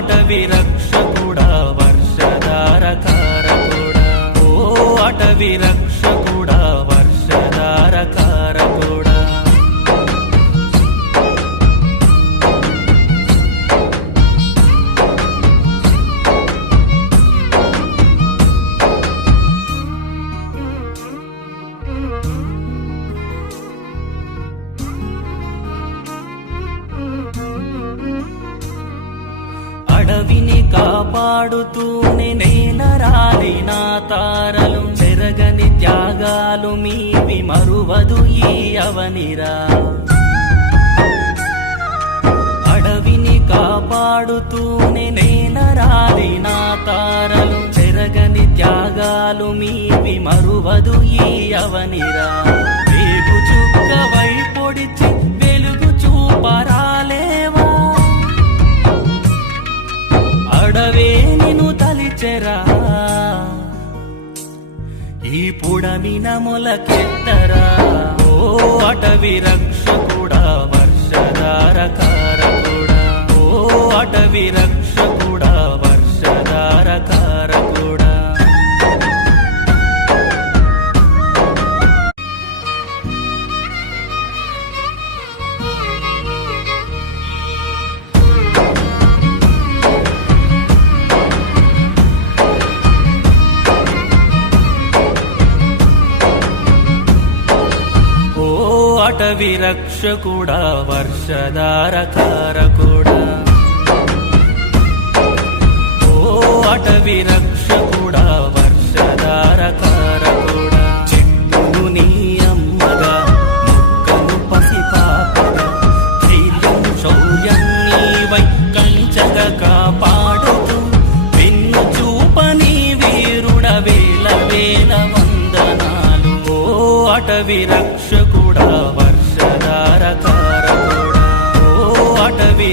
అటవి రక్షకుడా వర్షధారకారకుడా, ఓ అటవి రక్షకుడా వర్షధారకారకుడా. అడవిని కాపాడుతూనే నేల రాలిన తారలు, చెరగని త్యాగాలు మీవి మరువదు ఈ అవనిరా. అడవిని కాపాడుతూనే నేల రాలిన తారలు, చెరగని త్యాగాలు మీవి మరువదు ఈ అవనిరా. వేగు చుక్కవై పొడిచి వెలుగు చూపరాలేవా, అడవే నిన్ను తలిచెరా. ఈ పుడమిన మొలకెత్తరా, ఓ అటవి రక్షకుడా వర్షధారకారకుడా, ఓ అటవి రక్షకుడా వర్షధారకారకుడా. అటవి రక్షకుడా వర్షధారకారకుడా, ఓ అటవి రక్షకుడా వర్షధారకారకుడా. చెట్టును నీ అమ్మగా, మొక్కను పసిపాపగా, ధైర్యం శౌర్యం నీవై కంచగా కాపాడుతూ, వెన్ను చూపని వీరుడ వేల వేల వందనాలు. ఓ అటవి రక్షకుడా వర్షధారకారకుడా, ఓ అటవి